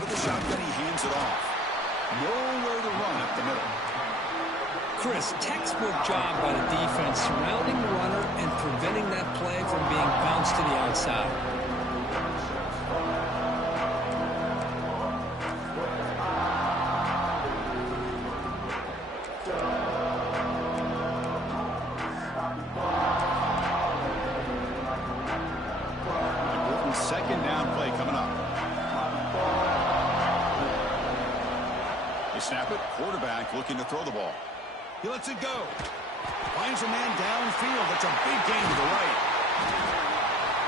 Out of the shotgun, he hands it off. Nowhere to run up the middle. Chris, textbook job by the defense surrounding the runner and preventing that play from being bounced to the outside. Important second down play coming up. They snap it. Quarterback looking to throw the ball. He lets it go. Finds a man downfield. That's a big gain to the right.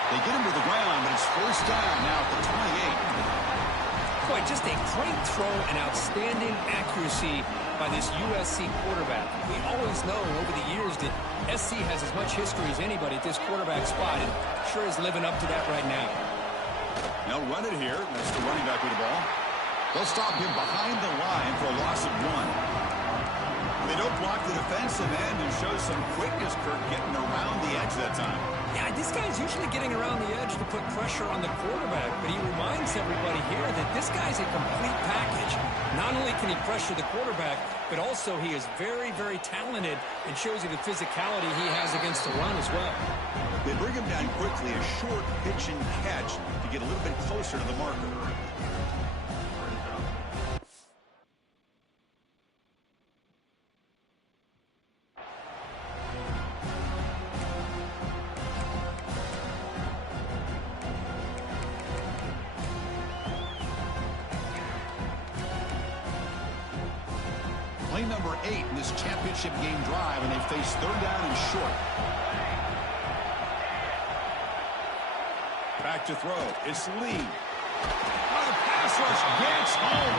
They get him to the ground, but it's first down now at the 28. Boy, just a great throw and outstanding accuracy by this USC quarterback. We always know over the years that SC has as much history as anybody at this quarterback spot, and sure is living up to that right now. They'll run it here. That's the running back with the ball. They'll stop him behind the line for a loss of 1. They don't block the defensive end and show some quickness, Kirk, getting around the edge that time. Yeah, this guy's usually getting around the edge to put pressure on the quarterback, but he reminds everybody here that this guy's a complete package. Not only can he pressure the quarterback, but also he is very, very talented and shows you the physicality he has against the run as well. They bring him down quickly, a short pitch and catch to get a little bit closer to the marker. Play number 8 in this championship game drive, and they face third down and short. Back to throw. It's Lee. Oh, the pass rush gets home.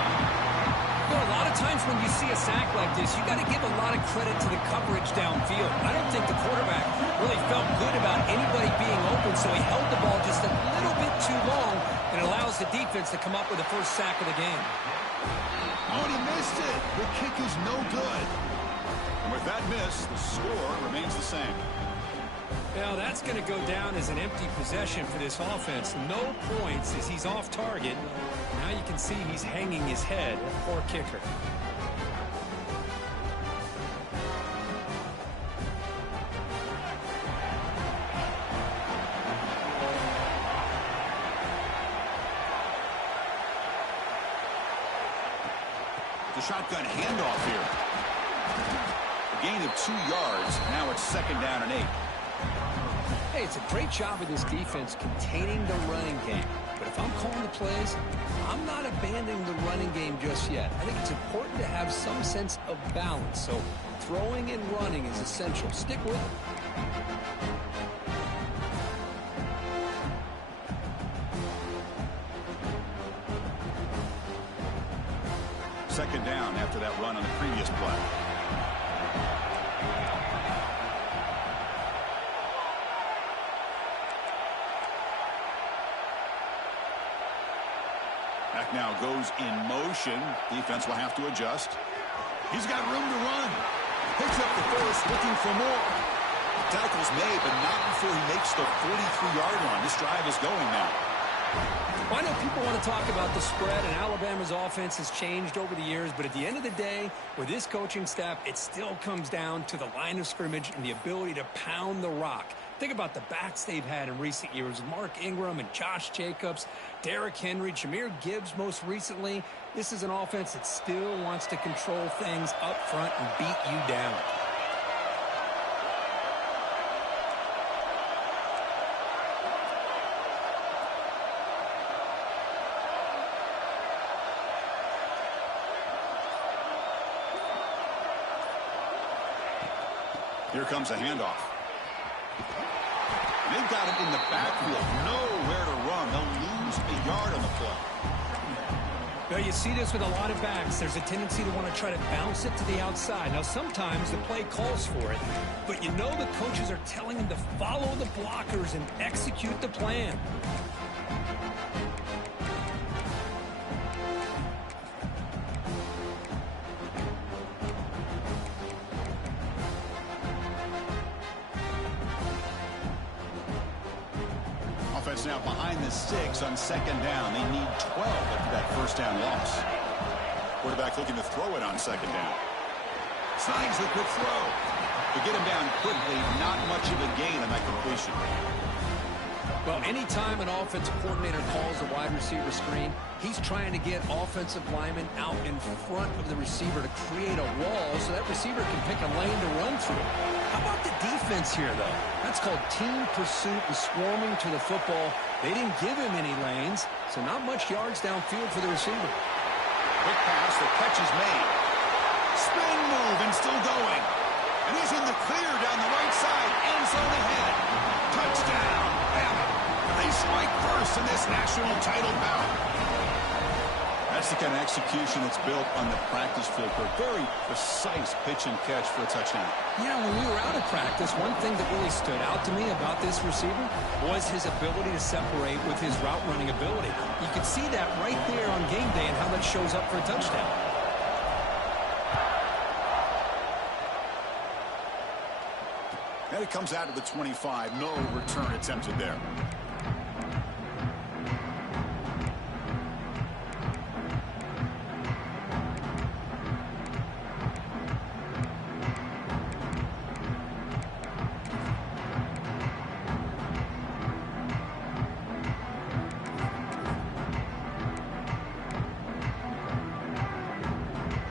You know, a lot of times when you see a sack like this, you got to give a lot of credit to the coverage downfield. I don't think the quarterback really felt good about anybody being open, so he held the ball just a little bit too long and allows the defense to come up with the first sack of the game. Oh, and he missed it. The kick is no good. And with that miss, the score remains the same. Now, that's going to go down as an empty possession for this offense. No points as he's off target. Now you can see he's hanging his head. Poor kicker. The shotgun handoff here. A gain of 2 yards. Now it's second down and 8. Hey, it's a great job of this defense containing the running game. But if I'm calling the plays, I'm not abandoning the running game just yet. I think it's important to have some sense of balance. So throwing and running is essential. Stick with it. Second down after that run on the previous play. Back now goes in motion. Defense will have to adjust. He's got room to run. Picks up the first, looking for more. Tackle's made, but not before he makes the 43-yard line. This drive is going now. Well, I know people want to talk about the spread, and Alabama's offense has changed over the years, but at the end of the day, with this coaching staff, it still comes down to the line of scrimmage and the ability to pound the rock. Think about the backs they've had in recent years. Mark Ingram and Josh Jacobs, Derrick Henry, Jahmyr Gibbs most recently. This is an offense that still wants to control things up front and beat you down. Here comes a handoff. They've got it in the backfield. Nowhere to run. They'll lose a yard on the play. Now, you see this with a lot of backs. There's a tendency to want to try to bounce it to the outside. Now, sometimes the play calls for it, but you know the coaches are telling them to follow the blockers and execute the plan. offense now behind the 6 on second down. They need 12 after that first down loss. Quarterback looking to throw it on second down. Snags the quick throw. To get him down quickly, not much of a gain on that completion. Well, anytime an offensive coordinator calls a wide receiver screen, he's trying to get offensive linemen out in front of the receiver to create a wall so that receiver can pick a lane to run through. How about the defense here, though? That's called team pursuit and swarming to the football. They didn't give him any lanes, so not much yards downfield for the receiver. Quick pass, the catch is made. Spin move and still going. And he's in the clear down the right side. End zone ahead. Touchdown, Bama. They strike first in this national title bout. That's the kind of execution that's built on the practice field for a very precise pitch and catch for a touchdown. Yeah, when we were out of practice, one thing that really stood out to me about this receiver was his ability to separate with his route running ability. You could see that right there on game day and how that shows up for a touchdown. And it comes out to the 25. No return attempted there.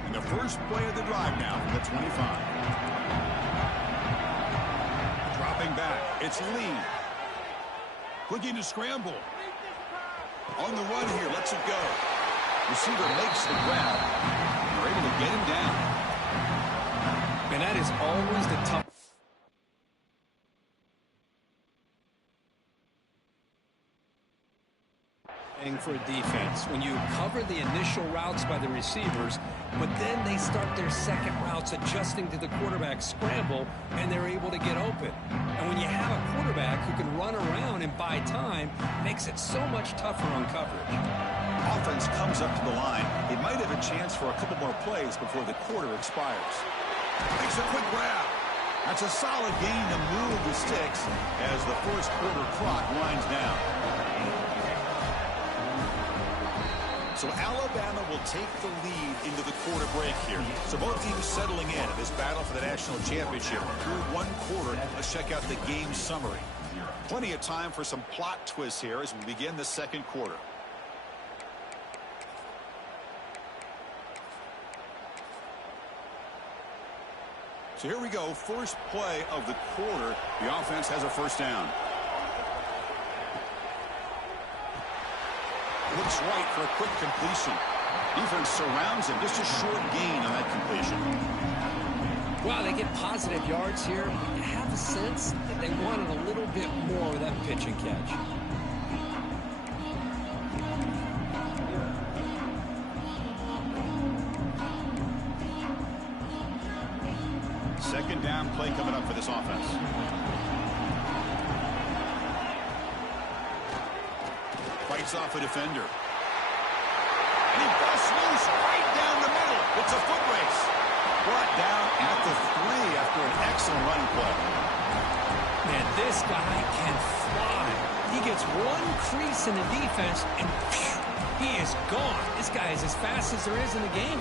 And the first play of the drive now from the 25. Back. It's Lee. Looking to scramble. On the run here. Lets it go. Receiver makes the grab. They're able to get him down. And that is always the tough. For a defense when you cover the initial routes by the receivers, but then they start their second routes adjusting to the quarterback scramble, and they're able to get open. And when you have a quarterback who can run around and buy time, it makes it so much tougher on coverage. Offense comes up to the line. They might have a chance for a couple more plays before the quarter expires. Makes a quick grab. That's a solid gain to move the sticks as the first quarter clock winds down. So Alabama will take the lead into the quarter break here. So both teams settling in this battle for the national championship through one quarter. Let's check out the game summary. Plenty of time for some plot twists here as we begin the second quarter. So here we go. First play of the quarter. The offense has a first down. Looks right for a quick completion. Defense surrounds him. Just a short gain on that completion. Wow, they get positive yards here. I have a sense that they wanted a little bit more with that pitch and catch. Second down play coming up for this offense. Fights off a defender. And he busts loose right down the middle. It's a foot race. Brought down at the 3 after an excellent running play. Man, this guy can fly. He gets one crease in the defense, and phew, he is gone. This guy is as fast as there is in the game.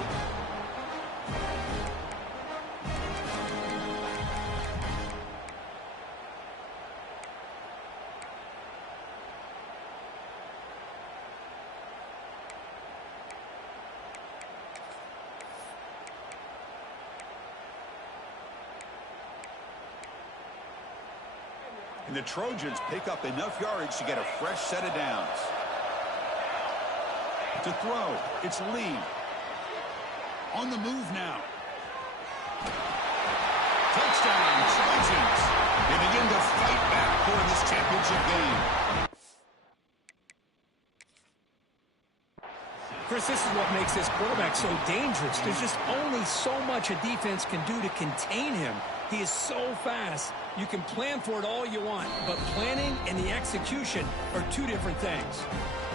And the Trojans pick up enough yardage to get a fresh set of downs. To throw, it's Lee. On the move now. Touchdown, Trojans. They begin to fight back for this championship game. Chris, this is what makes this quarterback so dangerous. There's just only so much a defense can do to contain him. He is so fast. You can plan for it all you want, but planning and the execution are two different things.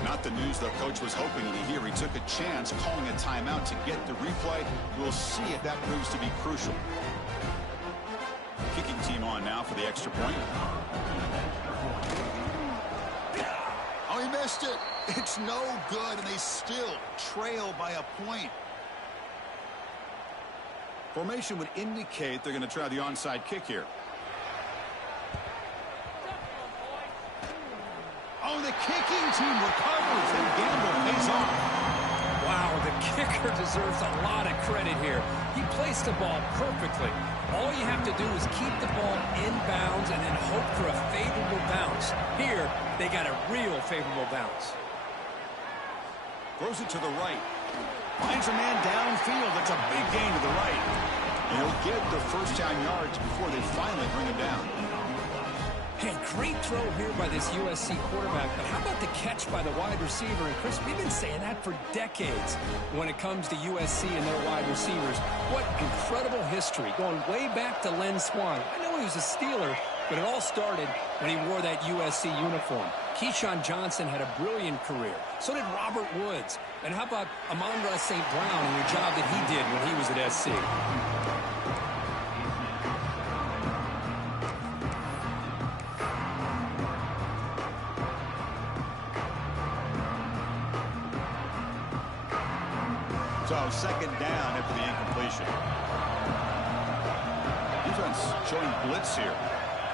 Not the news the coach was hoping to hear. He took a chance calling a timeout to get the replay. We'll see if that proves to be crucial. Kicking team on now for the extra point. Oh, he missed it. It's no good, and they still trail by a point. Formation would indicate they're going to try the onside kick here. Oh, the kicking team recovers, and gamble pays off. Wow, the kicker deserves a lot of credit here. He placed the ball perfectly. All you have to do is keep the ball in bounds and then hope for a favorable bounce. Here, they got a real favorable bounce. Throws it to the right. Finds a man downfield. That's a big gain to the right. And he'll get the first down yards before they finally bring him down. Hey, great throw here by this USC quarterback, but how about the catch by the wide receiver? And Chris, we've been saying that for decades when it comes to USC and their wide receivers. What incredible history, going way back to Len Swan. I know he was a Steeler, but it all started when he wore that USC uniform. Keyshawn Johnson had a brilliant career. So did Robert Woods. And how about Amon-Ra St. Brown and the job that he did when he was at SC? So second down after the incompletion. Defense showing blitz here.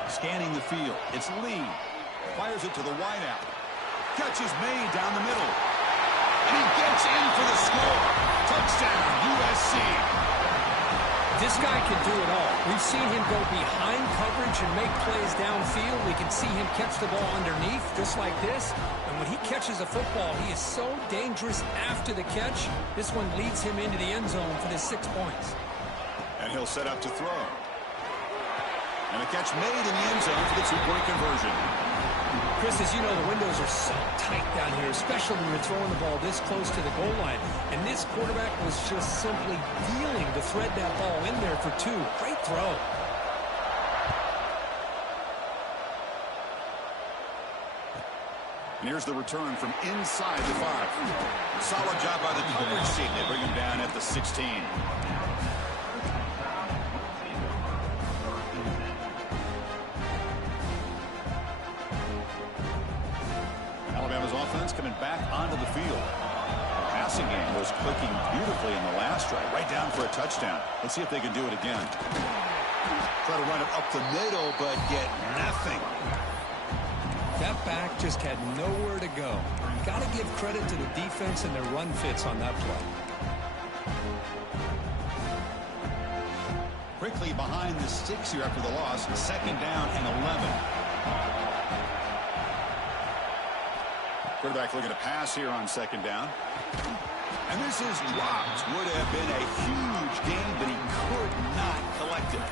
Scanning the field. It's Lee. Fires it to the wideout. Catch is made down the middle. And he gets in for the score. Touchdown, USC. This guy can do it all. We've seen him go behind coverage and make plays downfield. We can see him catch the ball underneath, just like this. And when he catches a football, he is so dangerous after the catch. This one leads him into the end zone for the 6 points. And he'll set up to throw. And a catch made in the end zone for the 2-point conversion. Chris, as you know, the windows are so tight down here, especially when you're throwing the ball this close to the goal line. And this quarterback was just simply dealing to thread that ball in there for 2. Great throw. And here's the return from inside the 5. Solid job by the coverage team. They bring him down at the 16. Alabama's offense coming back onto the field. The passing game was clicking beautifully in the last drive, right down for a touchdown. Let's see if they can do it again. Try to run it up the middle, but get nothing. That back just had nowhere to go. Got to give credit to the defense and their run fits on that play. Quickly behind the sticks here after the loss. Second down and 11. Quarterback looking to pass here on second down. And this is dropped. Would have been a huge gain, but he could not collect it.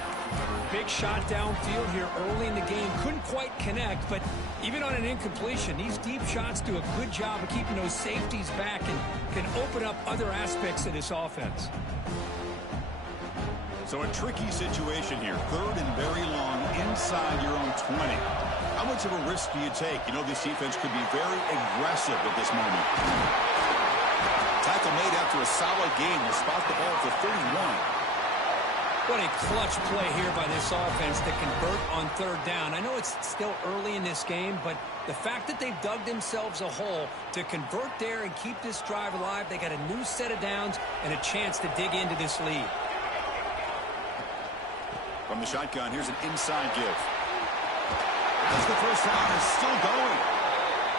Big shot downfield here early in the game. Couldn't quite connect, but even on an incompletion, these deep shots do a good job of keeping those safeties back and can open up other aspects of this offense. So a tricky situation here. Third and very long inside your own 20. How much of a risk do you take? You know, this defense could be very aggressive at this moment. Tackle made after a solid game. Will spot the ball for 31. What a clutch play here by this offense to convert on third down. I know it's still early in this game, but the fact that they've dug themselves a hole to convert there and keep this drive alive, they got a new set of downs and a chance to dig into this lead. From the shotgun, here's an inside give. As the first down is still going.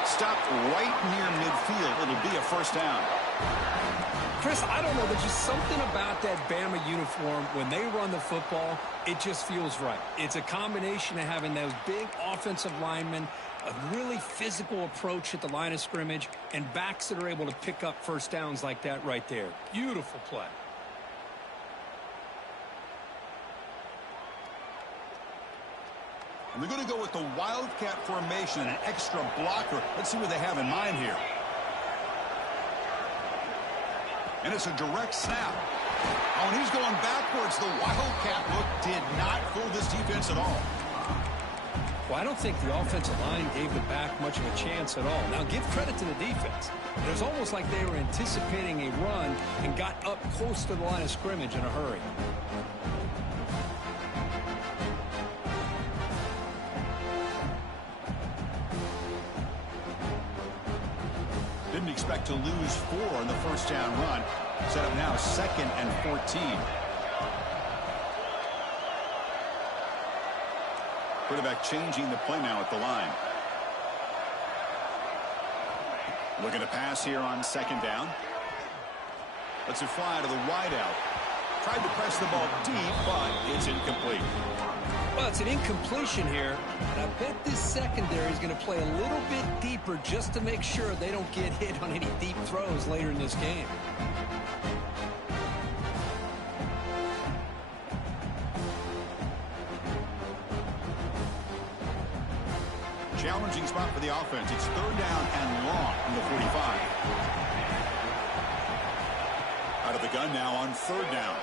Stopped right near midfield. It'll be a first down. Chris, I don't know. There's just something about that Bama uniform. When they run the football, it just feels right. It's a combination of having those big offensive linemen, a really physical approach at the line of scrimmage, and backs that are able to pick up first downs like that right there. Beautiful play. And they're going to go with the Wildcat formation, an extra blocker. Let's see what they have in mind here. And it's a direct snap. Oh, and he's going backwards. The Wildcat look did not fool this defense at all. Well, I don't think the offensive line gave the back much of a chance at all. Now, give credit to the defense. It was almost like they were anticipating a run and got up close to the line of scrimmage in a hurry. expect to lose 4 in the first down run. Set up now 2nd and 14. Quarterback changing the play now at the line. Looking to pass here on 2nd down. Lets it fly to the wideout. Tried to press the ball deep, but it's incomplete. Well, it's an incompletion here, and I bet this secondary is going to play a little bit deeper just to make sure they don't get hit on any deep throws later in this game. Challenging spot for the offense. It's 3rd down and long from the 45. Out of the gun now on 3rd down.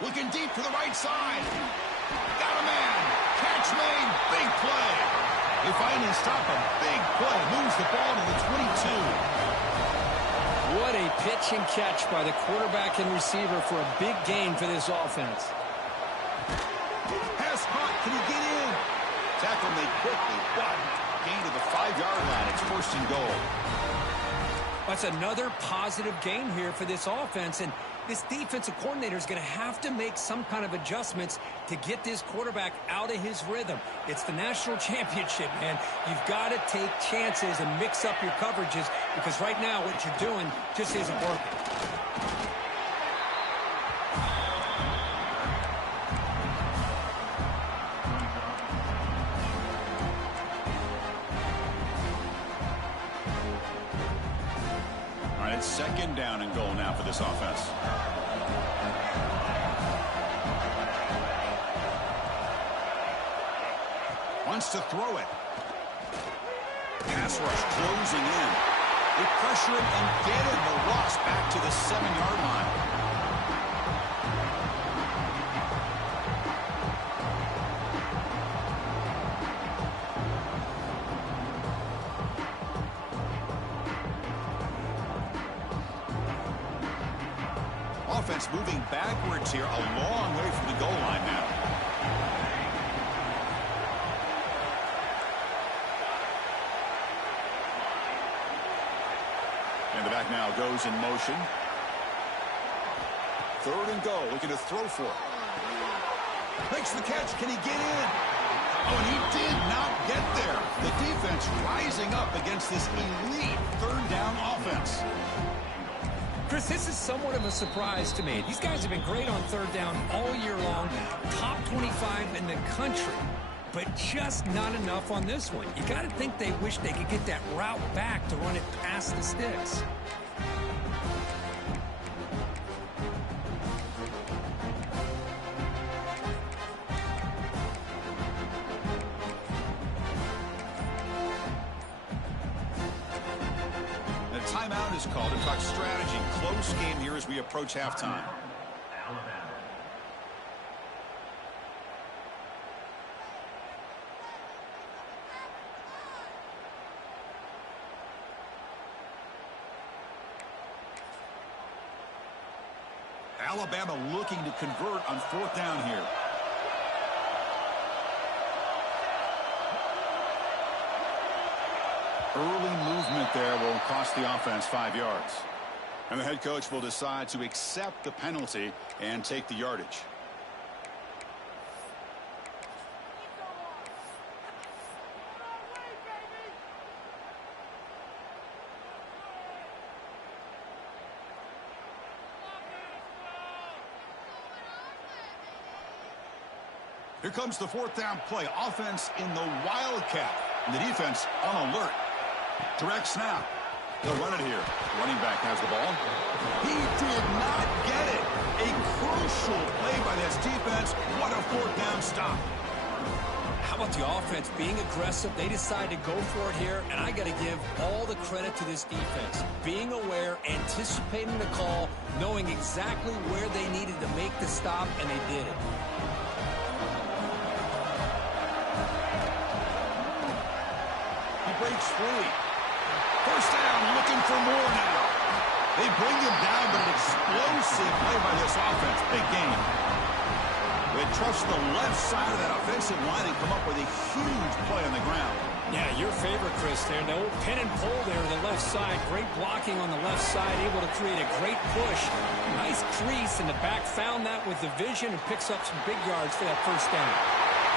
Looking deep to the right side. Got a man. Catch made. Big play. They finally stop a big play. Moves the ball to the 22. What a pitch and catch by the quarterback and receiver for a big gain for this offense. Pass hot. Can he get in? Tackle made quickly, but gain to the 5-yard line. It's 1st and goal. That's another positive gain here for this offense, and this defensive coordinator is going to have to make some kind of adjustments to get this quarterback out of his rhythm. It's the national championship, man. You've got to take chances and mix up your coverages because right now what you're doing just isn't working. It's 2nd down and goal now for this offense. Wants to throw it. Pass rush closing in. They pressure it and get it. The loss back to the 7-yard line. Offense moving backwards here, a long way from the goal line now. And the back now goes in motion. 3rd and goal, looking to throw for it. Makes the catch, can he get in? Oh, and he did not get there. The defense rising up against this elite 3rd down offense. Chris, this is somewhat of a surprise to me. These guys have been great on 3rd down all year long, top 25 in the country, but just not enough on this one. You got to think they wish they could get that route back to run it past the sticks. Timeout is called to talk strategy. Close game here as we approach halftime. Alabama looking to convert on 4th down here. Early movement there will cost the offense 5 yards. And the head coach will decide to accept the penalty and take the yardage. Here comes the 4th down play. Offense in the wildcat. And the defense on alert. Direct snap. They'll run it here. Running back has the ball. He did not get it. A crucial play by this defense. What a 4th down stop. How about the offense being aggressive? They decide to go for it here, and I got to give all the credit to this defense. Being aware, anticipating the call, knowing exactly where they needed to make the stop, and they did it. He breaks free. 1st down, looking for more now. They bring him down, but an explosive play by this offense. Big game. They trust the left side of that offensive line and come up with a huge play on the ground. Yeah, your favorite, Chris, there. The old pin and pull there to the left side. Great blocking on the left side, able to create a great push. Nice crease in the back. Found that with the vision and picks up some big yards for that first down.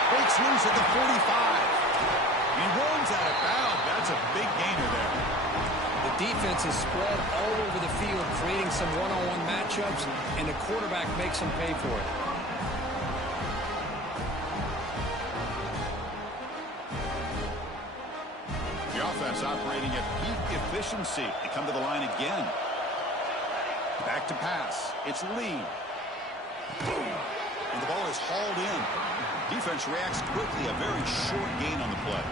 Breaks loose at the 45. He runs out of bounds. That's a big gainer there. The defense is spread all over the field, creating some one-on-one matchups, and the quarterback makes them pay for it. The offense operating at peak efficiency. They come to the line again. Back to pass. It's Lee. And the ball is hauled in. Defense reacts quickly. A very short gain on the play.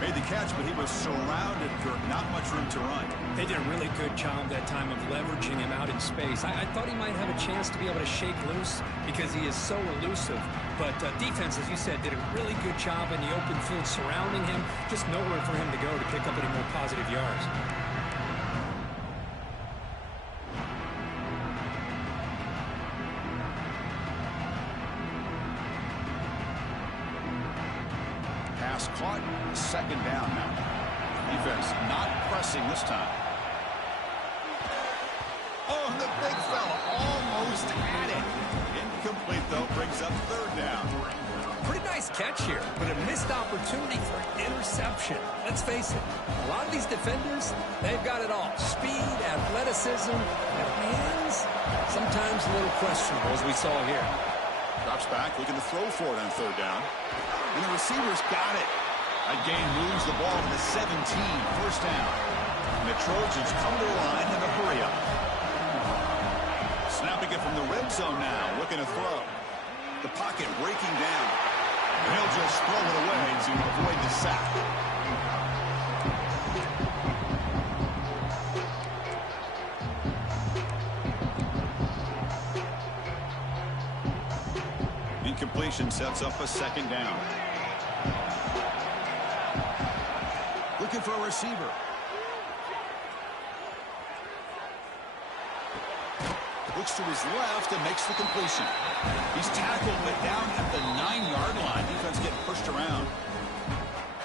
Made the catch, but he was surrounded for not much room to run. They did a really good job that time of leveraging him out in space. I thought he might have a chance to be able to shake loose because he is so elusive. But defense, as you said, did a really good job in the open field surrounding him. Just nowhere for him to go to pick up any more positive yards. Pass caught. Second down now. Defense not pressing this time. Oh, the big fella almost had it. Incomplete, though. Brings up third down. Pretty nice catch here, but a missed opportunity for an interception. Let's face it, a lot of these defenders, they've got it all. Speed, athleticism, and hands, sometimes a little questionable, as we saw here. Drops back, looking to throw for it on third down. And the receiver's got it. That gain moves the ball to the 17, first down. And the Trojans come to the line in a hurry up. Snapping it from the red zone now, looking to throw. The pocket breaking down. And he'll just throw it away to avoid the sack. Incompletion sets up a second down. Looking for a receiver. Looks to his left and makes the completion. He's tackled but down at the 9-yard line. Defense getting pushed around.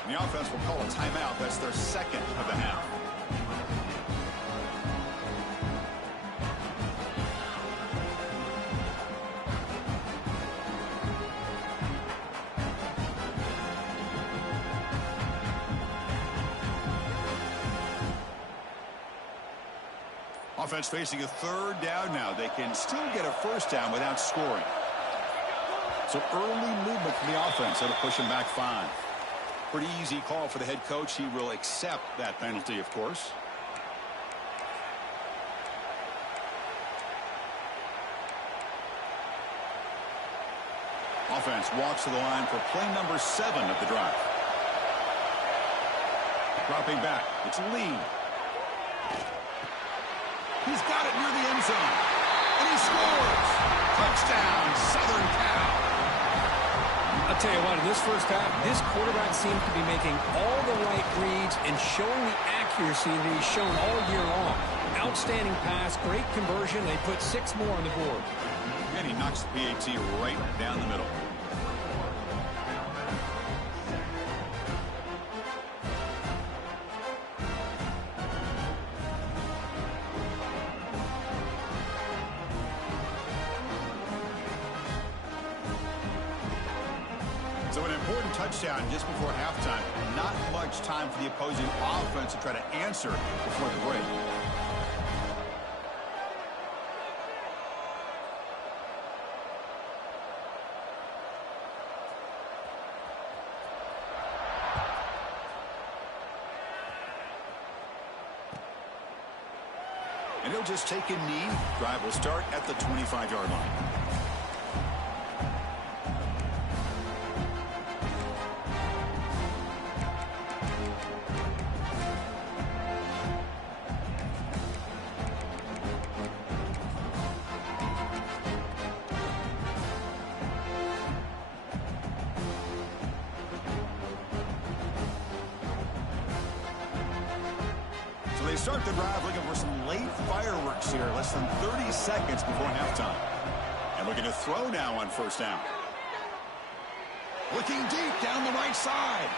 And the offense will call a timeout. That's their second of the half. Offense facing a third down now. They can still get a first down without scoring. So early movement from the offense. That'll push him back 5. Pretty easy call for the head coach. He will accept that penalty, of course. Offense walks to the line for play number 7 of the drive. Dropping back. It's Lee. He's got it near the end zone. And he scores. Touchdown, Southern Cal. I'll tell you what, in this first half, this quarterback seems to be making all the right reads and showing the accuracy that he's shown all year long. Outstanding pass, great conversion. They put 6 more on the board. And he knocks the PAT right down the middle. So an important touchdown just before halftime. Not much time for the opposing offense to try to answer before the break. And he'll just take a knee. Drive will start at the 25-yard line. They start the drive looking for some late fireworks here, less than 30 seconds before halftime. And Looking to throw now on first down. Looking deep down the right side.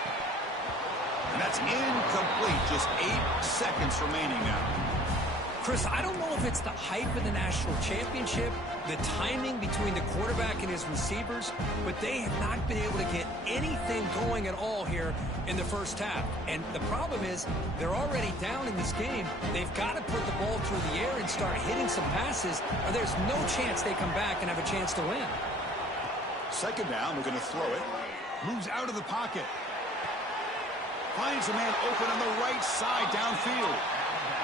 And that's incomplete. Just 8 seconds remaining now. Chris, I don't know if it's the hype of the national championship, the timing between the quarterback and his receivers, but they have not been able to get anything going at all here in the first half. And the problem is they're already down in this game. They've got to put the ball through the air and start hitting some passes, or there's no chance they come back and have a chance to win. Second down, we're going to throw it. Moves out of the pocket. Finds a man open on the right side downfield.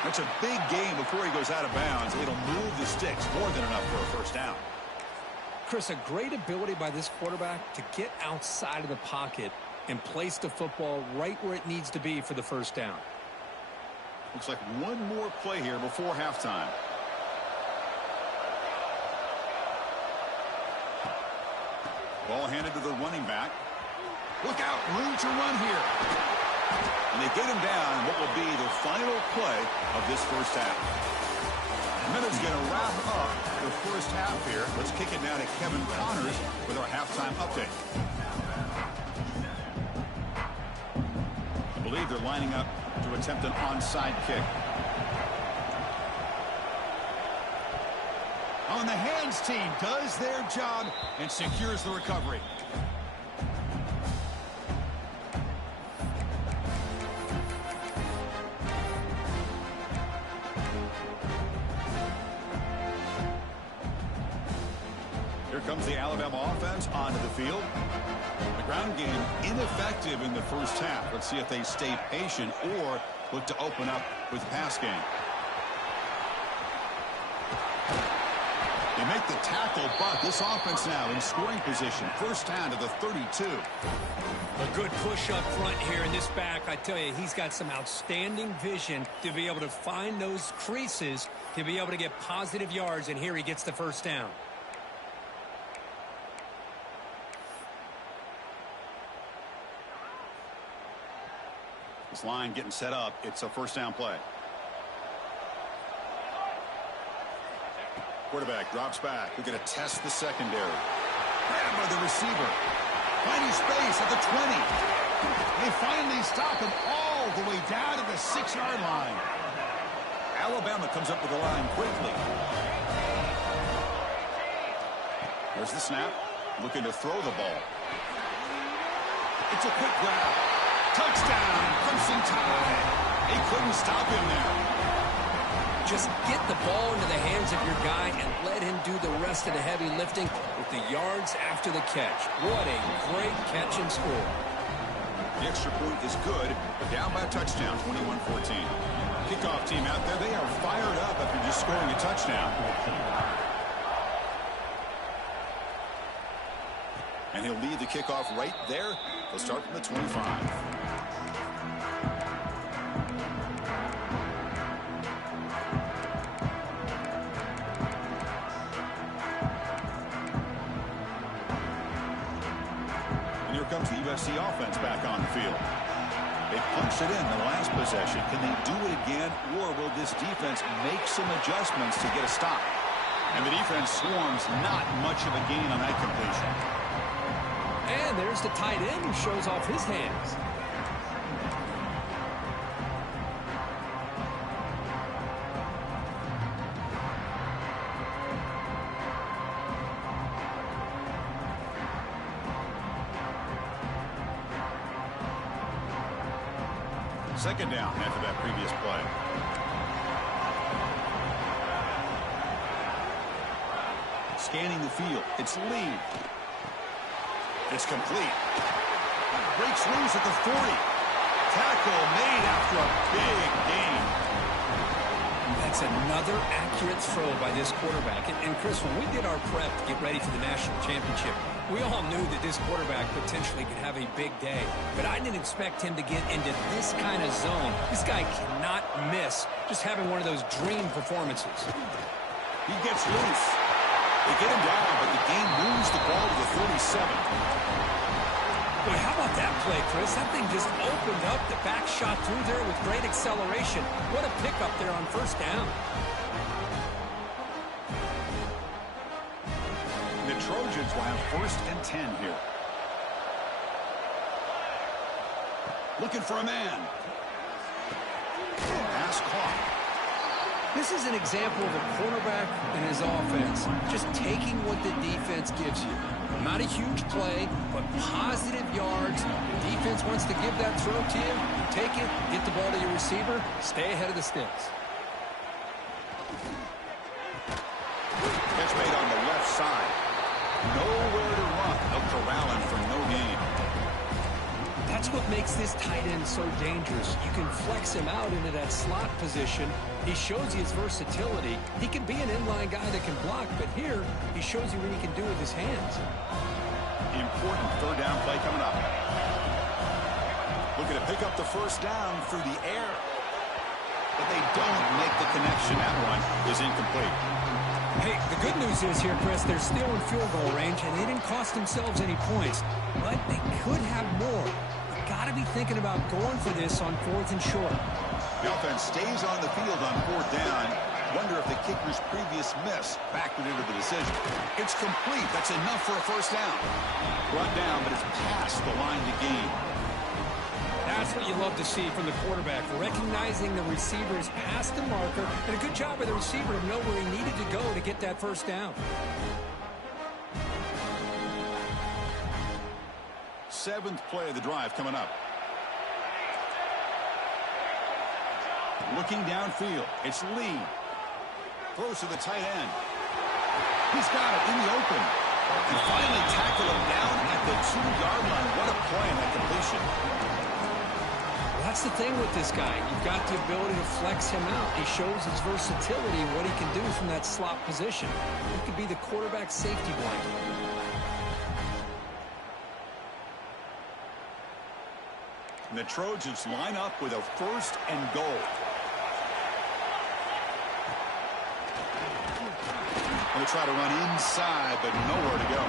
That's a big gain before he goes out of bounds. It'll move the sticks more than enough for a first down. Chris, a great ability by this quarterback to get outside of the pocket and place the football right where it needs to be for the first down. Looks like one more play here before halftime. Ball handed to the running back. Look out, room to run here. And they get him down in what will be the final play of this first half. And then it's going to wrap up the first half here. Let's kick it now to Kevin Connors with our halftime update. I believe they're lining up to attempt an onside kick. On the hands team does their job and secures the recovery. Here comes the Alabama offense onto the field. The ground game ineffective in the first half. Let's see if they stay patient or look to open up with the pass game. They make the tackle, but this offense now in scoring position. First down to the 32. A good push up front here in this back. I tell you, he's got some outstanding vision to be able to find those creases to be able to get positive yards, and here he gets the first down. This line getting set up. It's a first down play. Quarterback drops back. We're going to test the secondary. Grabbed by the receiver. Finding space at the 20. They finally stop him all the way down to the 6-yard line. Alabama comes up with the line quickly. There's the snap. Looking to throw the ball. It's a quick grab. Touchdown, Crimson Tide. They couldn't stop him there. Just get the ball into the hands of your guy and let him do the rest of the heavy lifting with the yards after the catch. What a great catch and score. The extra point is good, but down by a touchdown, 21-14. Kickoff team out there, they are fired up after just scoring a touchdown. And he'll lead the kickoff right there. They'll start from the 25. And here comes the USC offense back on the field. They punched it in the last possession. Can they do it again, or will this defense make some adjustments to get a stop? And the defense swarms not much of a gain on that completion. And there's the tight end who shows off his hands. Second down after that previous play. Scanning the field. It's Lee. It's complete. Breaks loose at the 40. Tackle made after a big gain. That's another accurate throw by this quarterback. And Chris, when we did our prep to get ready for the national championship, we all knew that this quarterback potentially could have a big day. But I didn't expect him to get into this kind of zone. This guy cannot miss just having one of those dream performances. He gets loose. They get him down, but the game moves the ball to the 37. Boy, how about that play, Chris? That thing just opened up. The back shot through there with great acceleration. What a pickup there on first down. Trojans will have 1st and 10 here. Looking for a man. Pass caught. This is an example of a quarterback and his offense just taking what the defense gives you. Not a huge play, but positive yards. The defense wants to give that throw to you. You take it, get the ball to your receiver, stay ahead of the sticks. Catch made on the left side. Nowhere to run. They'll corral him for no gain. That's what makes this tight end so dangerous. You can flex him out into that slot position. He shows you his versatility. He can be an inline guy that can block, but here he shows you what he can do with his hands. Important 3rd down play coming up. Looking to pick up the 1st down through the air. But they don't make the connection. That one is incomplete. Hey, the good news is here, Chris, they're still in field goal range, and they didn't cost themselves any points. But they could have more. Got to be thinking about going for this on 4th and short. The offense stays on the field on 4th down. Wonder if the kicker's previous miss factored into the decision. It's complete. That's enough for a 1st down. Brought down, but it's past the line to gain. That's what you love to see from the quarterback, recognizing the receiver is past the marker, and a good job by the receiver to know where he needed to go to get that 1st down. 7th play of the drive coming up. Looking downfield. It's Lee. Throws to the tight end. He's got it in the open. And finally tackle him down at the 2-yard line. What a play on that completion. That's the thing with this guy. You've got the ability to flex him out. He shows his versatility and what he can do from that slot position. He could be the quarterback's safety blanket. And the Trojans line up with a 1st and goal. They try to run inside, but nowhere to go.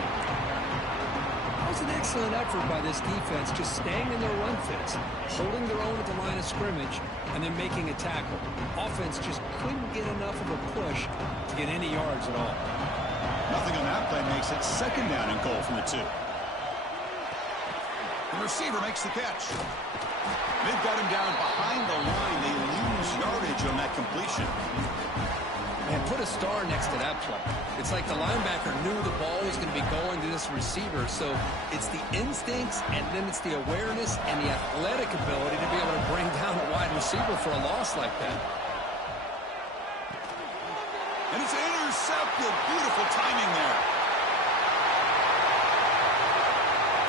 That was an excellent effort by this defense, just staying in their run fits, holding their own at the line of scrimmage, and then making a tackle. Offense just couldn't get enough of a push to get any yards at all. Nothing on that play makes it 2nd down and goal from the 2. The receiver makes the catch. They've got him down behind the line. They lose yardage on that completion. And put a star next to that play. It's like the linebacker knew the ball was going to be going to this receiver, so it's the instincts, and then it's the awareness and the athletic ability to be able to bring down a wide receiver for a loss like that. And it's intercepted. Beautiful timing there.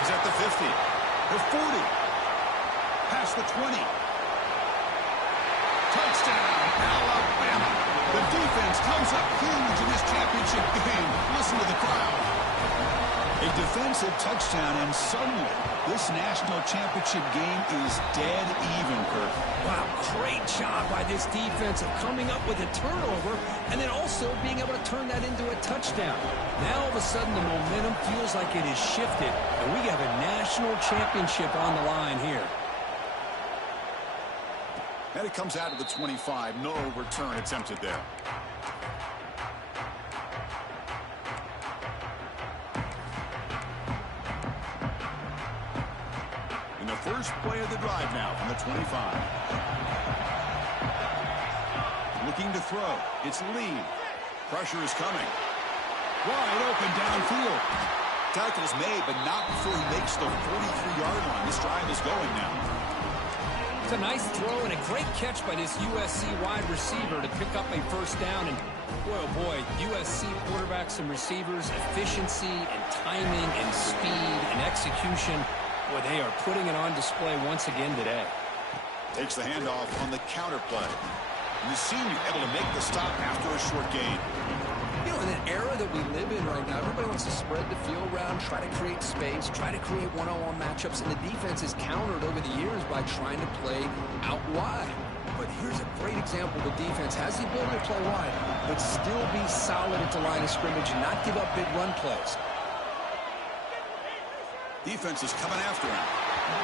He's at the 50. The 40. Past the 20. Touchdown, Alabama. The defense comes up huge in this championship game. Listen to the crowd. A defensive touchdown, and suddenly this national championship game is dead even, Kurt. Wow, great job by this defense of coming up with a turnover and then also being able to turn that into a touchdown. Now all of a sudden the momentum feels like it is shifted, and we have a national championship on the line here. And it comes out of the 25. No return attempted there. In the first play of the drive now from the 25. Looking to throw. It's Lee. Pressure is coming. Wide open downfield. Tackle's made, but not before he makes the 43-yard line. This drive is going now. It's a nice throw and a great catch by this USC wide receiver to pick up a 1st down. And boy, oh boy, USC quarterbacks and receivers, efficiency and timing and speed and execution. Boy, they are putting it on display once again today. Takes the handoff on the counter play. And the senior able to make the stop after a short gain. You know, in an era that we live in right now, everybody wants to spread the field around, try to create space, try to create one-on-one matchups, and the defense is countered over the years by trying to play out wide. But here's a great example. The defense has the ability to play wide, but still be solid at the line of scrimmage and not give up big run plays. Defense is coming after him.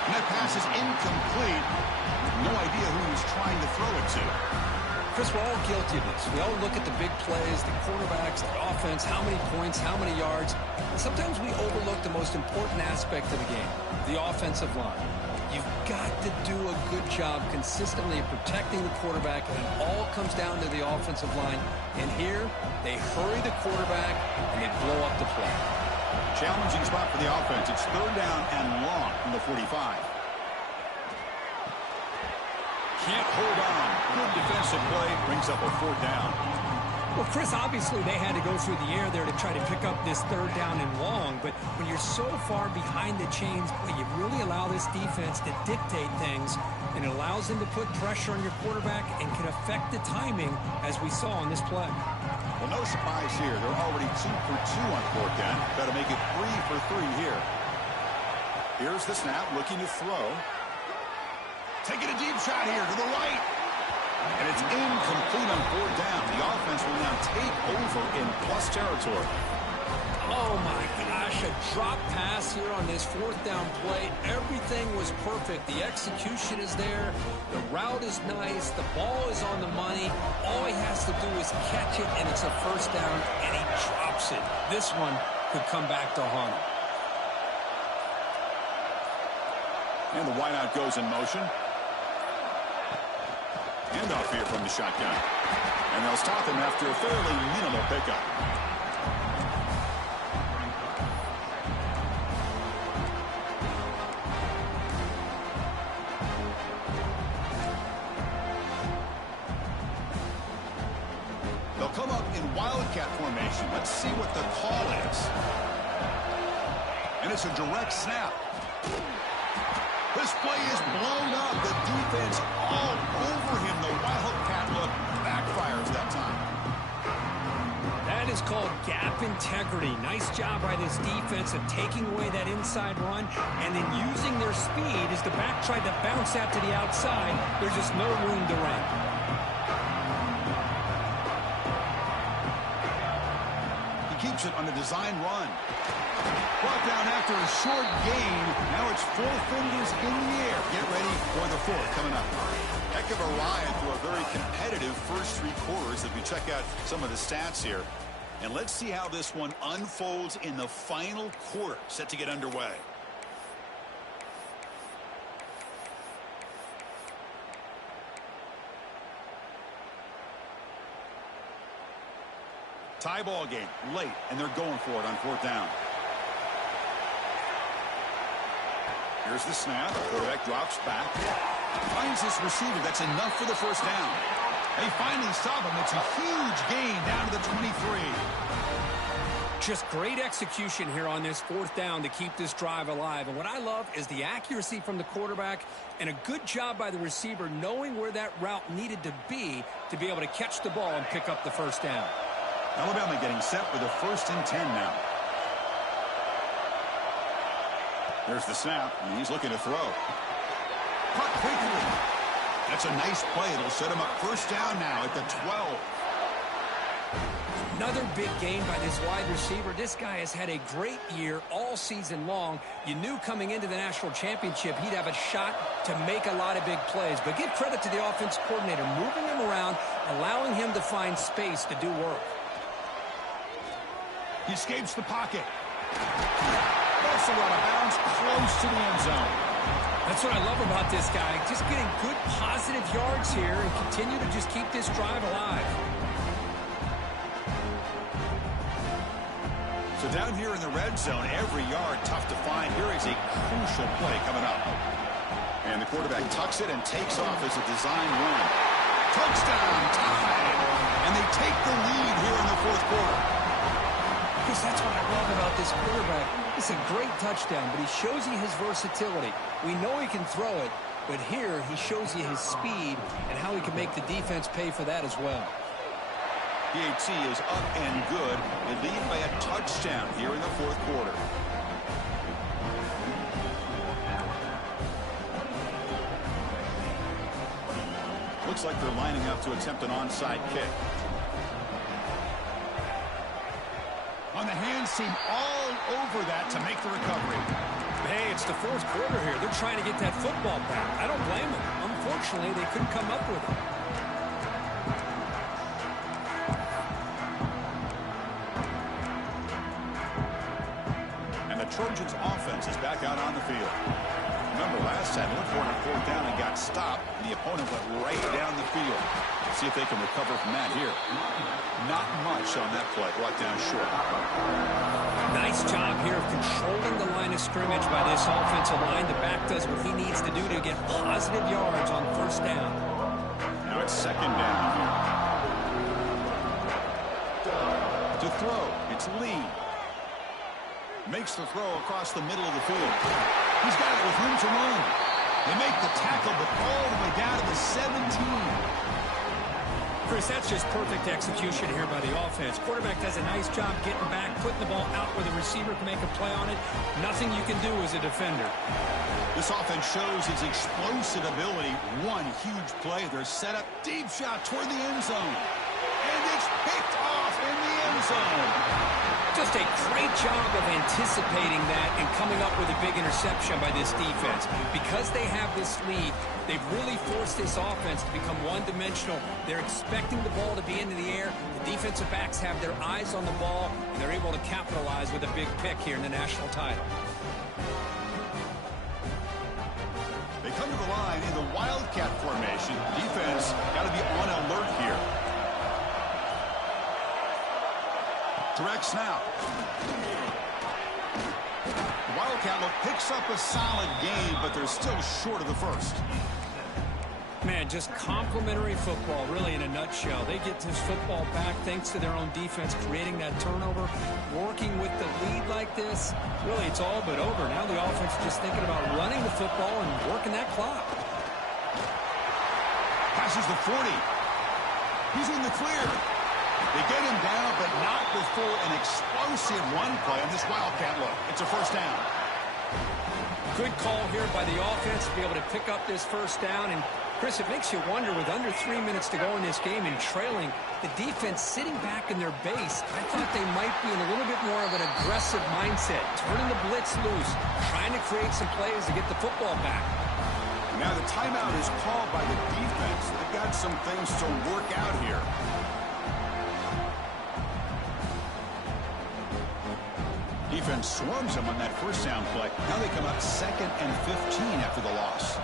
And that pass is incomplete. No idea who he's trying to throw it to. Chris, we're all guilty of this. We all look at the big plays, the quarterbacks, the offense, how many points, how many yards. And sometimes we overlook the most important aspect of the game, the offensive line. You've got to do a good job consistently of protecting the quarterback, and it all comes down to the offensive line. And here, they hurry the quarterback, and they blow up the play. Challenging spot for the offense. It's third down and long from the 45. Can't hold on. Good defensive play. Brings up a fourth down. Well, Chris, obviously they had to go through the air there to try to pick up this third down and long, but when you're so far behind the chains, boy, you really allow this defense to dictate things, and it allows them to put pressure on your quarterback and can affect the timing, as we saw on this play. Well, no surprise here. They're already 2 for 2 on fourth down. Got to make it 3 for 3 here. Here's the snap, looking to throw. Taking a deep shot here to the right. And it's incomplete on fourth down. The offense will now take over in plus territory. Oh, my gosh, a drop pass here on this fourth down play. Everything was perfect. The execution is there. The route is nice. The ball is on the money. All he has to do is catch it, and it's a first down, and he drops it. This one could come back to haunt him. And the wideout goes in motion. Handoff here from the shotgun. And they'll stop him after a fairly minimal pickup. They'll come up in wildcat formation. Let's see what the call is. And it's a direct snap. This play is blown up. The defense all over him. The wildcat look backfires that time. That is called gap integrity. Nice job by this defense of taking away that inside run and then using their speed as the back tried to bounce out to the outside. There's just no room to run. He keeps it on the design run. Brought down after a short gain. Now it's 4 fingers in the air. Get ready for the fourth coming up. Heck of a ride through a very competitive first 3 quarters as we check out some of the stats here. And let's see how this one unfolds in the final quarter set to get underway. Tie ball game late, and they're going for it on fourth down. Here's the snap. Quarterback drops back. Finds his receiver. That's enough for the first down. They finally stop him. It's a huge gain down to the 23. Just great execution here on this fourth down to keep this drive alive. And what I love is the accuracy from the quarterback and a good job by the receiver knowing where that route needed to be able to catch the ball and pick up the first down. Alabama getting set with a 1st and 10 now. There's the snap, and he's looking to throw. Caught quickly. That's a nice play. It'll set him up first down now at the 12. Another big gain by this wide receiver. This guy has had a great year all season long. You knew coming into the national championship he'd have a shot to make a lot of big plays. But give credit to the offense coordinator, moving him around, allowing him to find space to do work. He escapes the pocket. Also out of bounds, close to the end zone. That's what I love about this guy. Just getting good positive yards here and continue to just keep this drive alive. So down here in the red zone, every yard tough to find. Here is a crucial play coming up. And the quarterback tucks it and takes off as a design run. Touchdown, tied. And they take the lead here in the fourth quarter. Because that's what I love about this quarterback. It's a great touchdown, but he shows you his versatility. We know he can throw it, but here he shows you his speed and how he can make the defense pay for that as well. PAT is up and good. They lead by a touchdown here in the fourth quarter. Looks like they're lining up to attempt an onside kick. On the hands team all over that to make the recovery. Hey, it's the fourth quarter here. They're trying to get that football back. I don't blame them. Unfortunately, they couldn't come up with it. out on the field. Remember, last time, looked for it on 4th down and got stopped. And the opponent went right down the field. Let's see if they can recover from that here. Not much on that play. Brought down short. Nice job here of controlling the line of scrimmage by this offensive line. The back does what he needs to do to get positive yards on 1st down. Now it's 2nd down here. To throw, it's Lee. Makes the throw across the middle of the field. He's got it with room to run. They make the tackle, but all the way down to the 17. Chris, that's just perfect execution here by the offense. Quarterback does a nice job getting back, putting the ball out where the receiver can make a play on it. Nothing you can do as a defender. This offense shows its explosive ability. One huge play. They're set up, deep shot toward the end zone. And it's picked off in the end zone. Just a great job of anticipating that and coming up with a big interception by this defense. Because they have this lead, they've really forced this offense to become one-dimensional. They're expecting the ball to be into the air. The defensive backs have their eyes on the ball, and they're able to capitalize with a big pick here in the national title. They come to the line in the Wildcat formation. Defense got to be on alert here. Direct snap. The Wildcat look picks up a solid game, but they're still short of the first. Man, just complimentary football, really, in a nutshell. They get this football back thanks to their own defense, creating that turnover, working with the lead like this. Really, it's all but over. Now the offense is just thinking about running the football and working that clock. Passes the 40. He's in the clear. They get him down, but not before an explosive run play on this Wildcat look. It's a 1st down. Good call here by the offense to be able to pick up this 1st down. And, Chris, it makes you wonder, with under 3 minutes to go in this game and trailing, the defense sitting back in their base, I thought they might be in a little bit more of an aggressive mindset, turning the blitz loose, trying to create some plays to get the football back. Now the timeout is called by the defense. They've got some things to work out here. Defense swarms them on that 1st down play. Now they come up 2nd and 15 after the loss.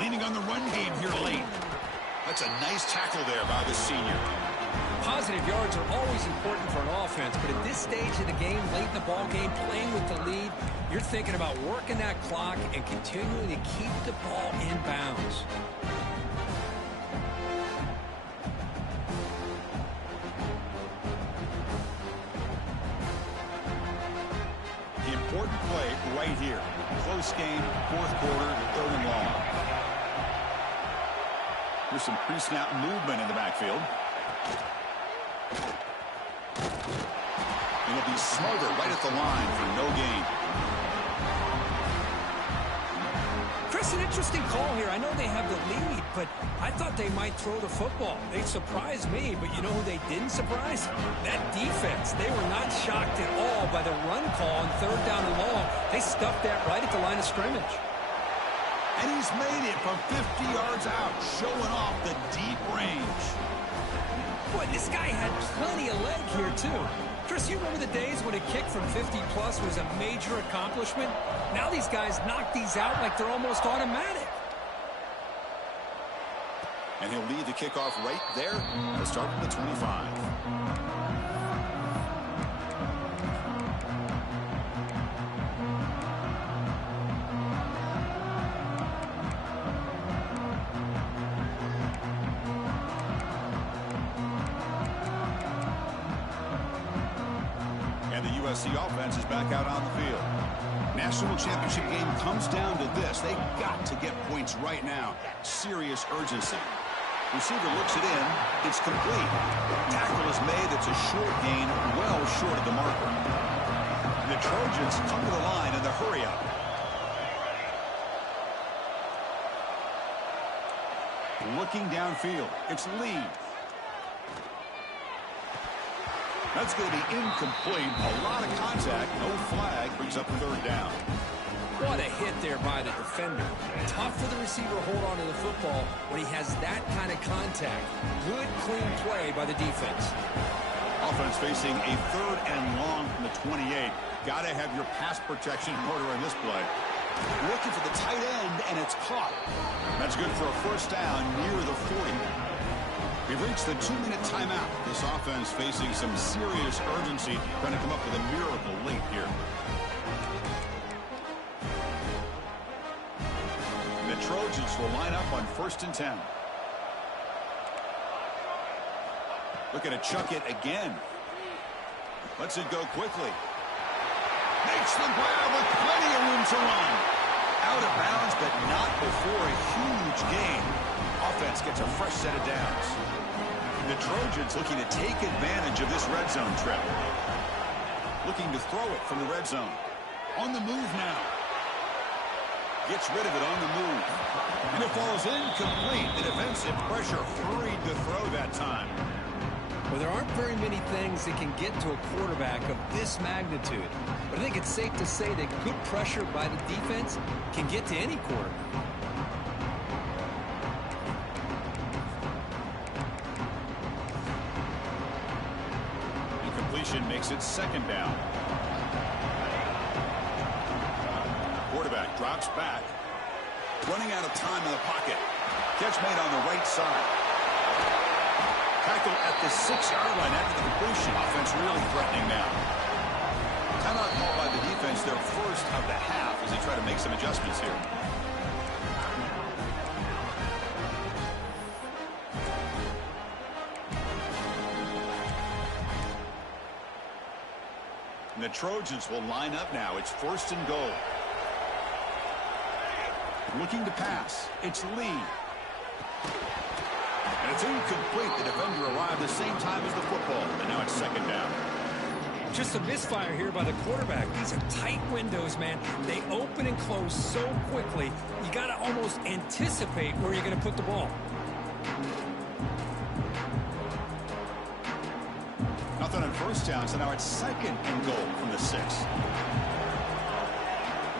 Leaning on the run game here late. That's a nice tackle there by the senior. Positive yards are always important for an offense, but at this stage of the game, late in the ball game, playing with the lead, you're thinking about working that clock and continuing to keep the ball in bounds. Important play right here. Close game, 4th quarter, 3rd and long. There's some pre-snap movement in the backfield. And he'll be smothered right at the line for no gain. Chris, an interesting call here. I know they have the lead, but I thought they might throw the football. They surprised me, but you know who they didn't surprise? That defense. They were not shocked at all by the run call on 3rd down and long. They stuffed that right at the line of scrimmage. And he's made it from 50 yards out, showing off the deep range. Boy, this guy had plenty of leg here, too. Chris, you remember the days when a kick from 50-plus was a major accomplishment? Now these guys knock these out like they're almost automatic. And he'll lead the kickoff right there to start from the 25. And the USC offense is back out on the field. National championship game comes down to this. They've got to get points right now. Serious urgency. Receiver looks it in. It's complete. Tackle is made. It's a short gain, well short of the marker. The Trojans come to the line in the hurry-up. Looking downfield. It's Lee. That's going to be incomplete. A lot of contact. No flag. Brings up 3rd down. What a hit there by the defender. Tough for the receiver to hold on to the football when he has that kind of contact. Good, clean play by the defense. Offense facing a 3rd and long from the 28. Got to have your pass protection in order in this play. Looking for the tight end, and it's caught. That's good for a first down near the 40. We've reached the 2-minute timeout. This offense facing some serious urgency, trying to come up with a miracle late here. The Trojans will line up on 1st and 10. Looking to chuck it again. Lets it go quickly. Makes the grab with plenty of room to run. Out of bounds, but not before a huge gain. Offense gets a fresh set of downs. The Trojans looking to take advantage of this red zone trip. Looking to throw it from the red zone. On the move now. Gets rid of it on the move. And it falls incomplete. The defensive pressure hurried to throw that time. Well, there aren't very many things that can get to a quarterback of this magnitude. But I think it's safe to say that good pressure by the defense can get to any quarterback. Incompletion makes it 2nd down. Quarterback drops back. Running out of time in the pocket. Catch made on the right side. Tackle at the 6-yard line after the completion. Offense really threatening now. Timeout called by the defense, their first of the half, as they try to make some adjustments here. And the Trojans will line up now. It's 1st and goal. Looking to pass. It's Lee. And it's incomplete. The defender arrived the same time as the football. And now it's 2nd down. Just a misfire here by the quarterback. These are tight windows, man. They open and close so quickly, you got to almost anticipate where you're going to put the ball. Nothing on 1st down, so now it's 2nd and goal from the 6.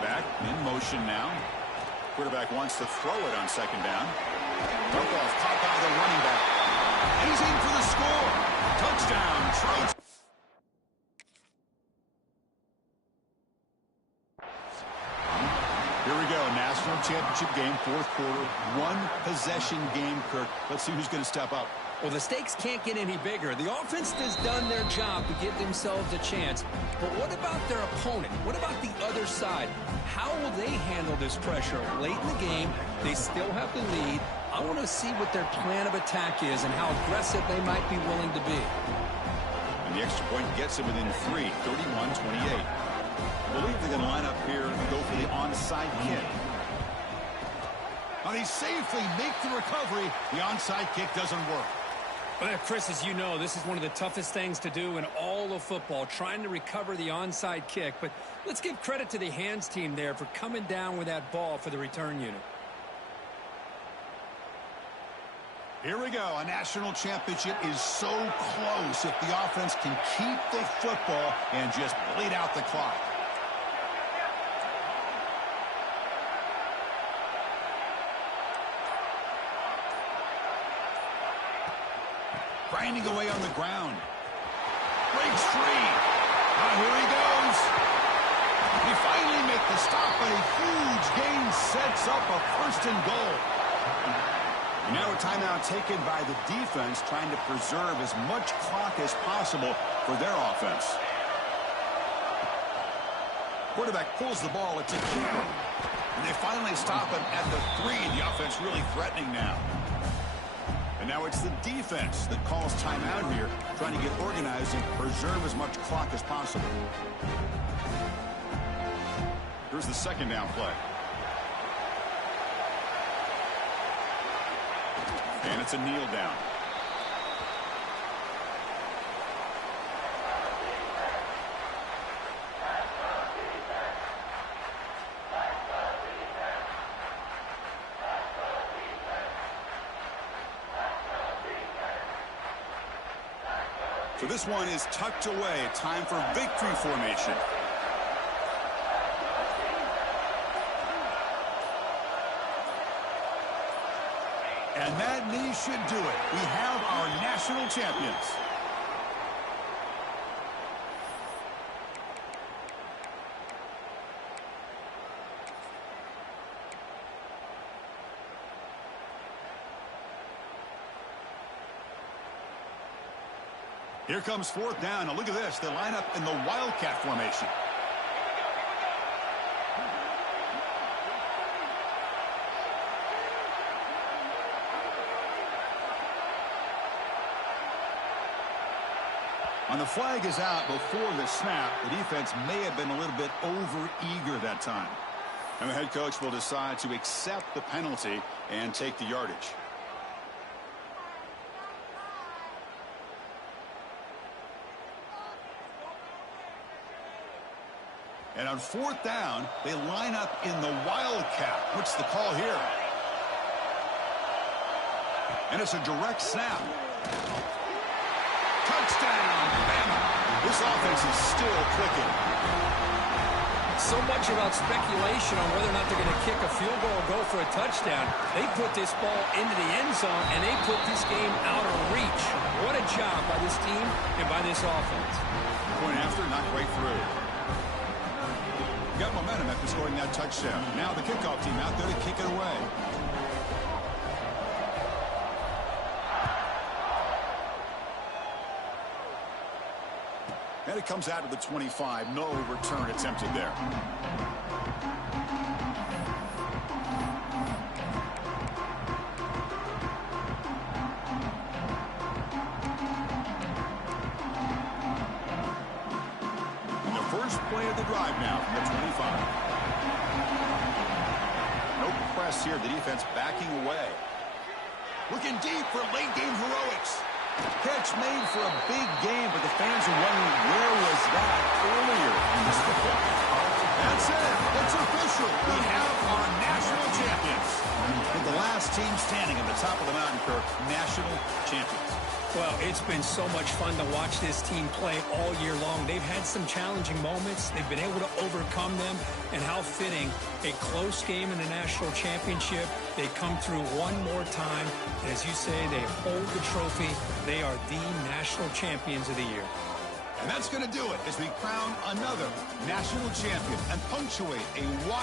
Back in motion now. Quarterback wants to throw it on 2nd down. Dump-off caught by the running back. And he's in for the score. Touchdown, Trojans. Here we go, national championship game, 4th quarter, 1-possession game, Kirk. Let's see who's going to step up. Well, the stakes can't get any bigger. The offense has done their job to give themselves a chance. But what about their opponent? What about the other side? How will they handle this pressure? Late in the game, they still have the lead. I want to see what their plan of attack is and how aggressive they might be willing to be. And the extra point gets them within 3, 31-28. I believe they're going to line up here and go for the onside kick. Now they safely make the recovery. The onside kick doesn't work. Well, Chris, as you know, this is one of the toughest things to do in all of football, trying to recover the onside kick. But let's give credit to the hands team there for coming down with that ball for the return unit. Here we go. A national championship is so close if the offense can keep the football and just bleed out the clock. Grinding away on the ground. Breaks free. Now here he goes. They finally make the stop, but a huge gain sets up a 1st and goal. And now a timeout taken by the defense, trying to preserve as much clock as possible for their offense. Quarterback pulls the ball. It's a keeper. And they finally stop him at the 3. The offense really threatening now. And now it's the defense that calls timeout here, trying to get organized and preserve as much clock as possible. Here's the 2nd down play. And it's a kneel down. So this one is tucked away. Time for victory formation. And that knee should do it. We have our national champions. Here comes fourth down. Now look at this. They line up in the Wildcat formation. And the flag is out before the snap. The defense may have been a little bit over-eager that time. And the head coach will decide to accept the penalty and take the yardage. And on fourth down, they line up in the Wildcat. What's the call here? And it's a direct snap. Touchdown, Bama. This offense is still clicking. So much about speculation on whether or not they're going to kick a field goal or go for a touchdown. They put this ball into the end zone, and they put this game out of reach. What a job by this team and by this offense. Point after, not quite through. Got momentum after scoring that touchdown. Now the kickoff team out there to kick it away. And it comes out of the 25. No return attempted there. And the first play of the drive now from the 25. No press here. The defense backing away. Looking deep for late game heroics. Catch made for a big game, but the fans are wondering where was that earlier in this football. That's it. It's official. We have our national champions. With the last team standing at the top of the mountain, Kirk, national champions. Well, it's been so much fun to watch this team play all year long. They've had some challenging moments. They've been able to overcome them. And how fitting, a close game in the national championship. They come through one more time. And as you say, they hold the trophy. They are the national champions of the year. And that's going to do it as we crown another national champion and punctuate a wide